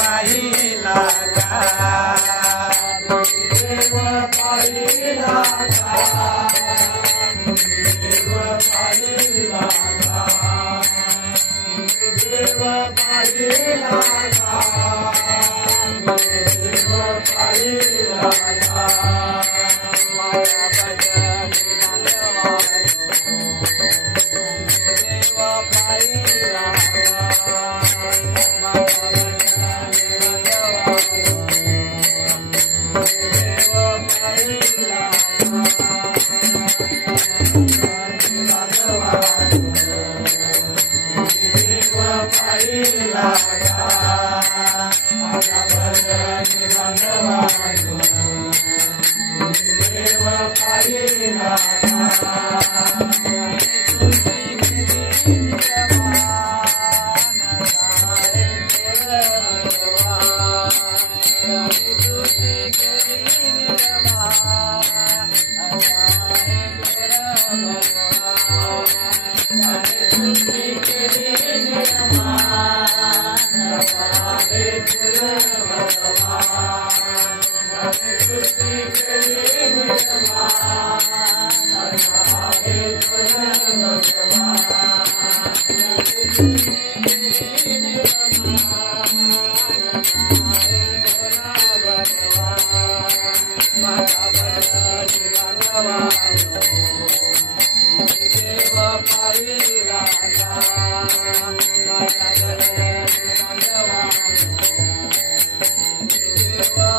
पाहिला का? देव पाहिला का देव पाहिला का देव पाहिला का देव पाहिला भजन बांधवा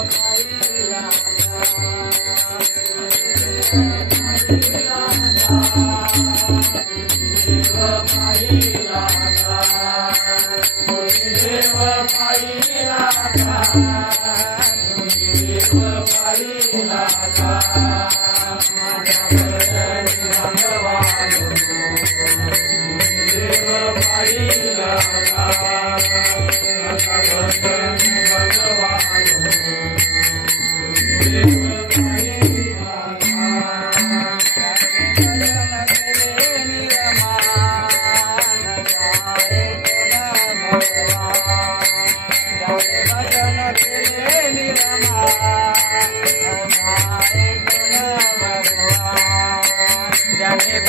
देव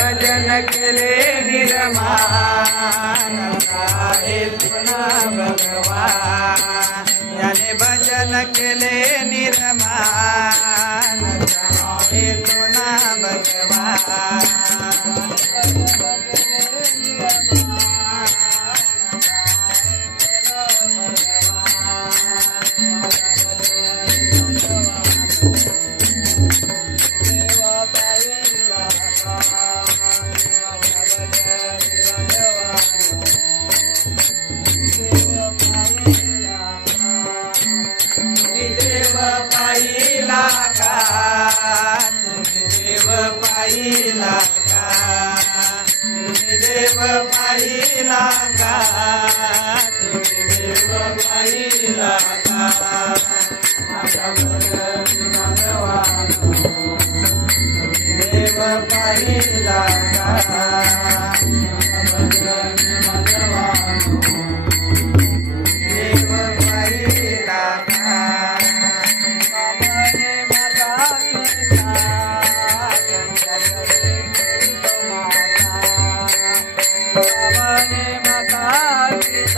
भजन केले निर्माण. सारे पुन्हा भगवा ज्याने भजन केले निर्माण. सारे पुन्हा भगवा पाहिला का तुम्ही देव पाहिला का तुम्ही देव पाहिला का तुम्ही देव पाहिला का देव पाहिला का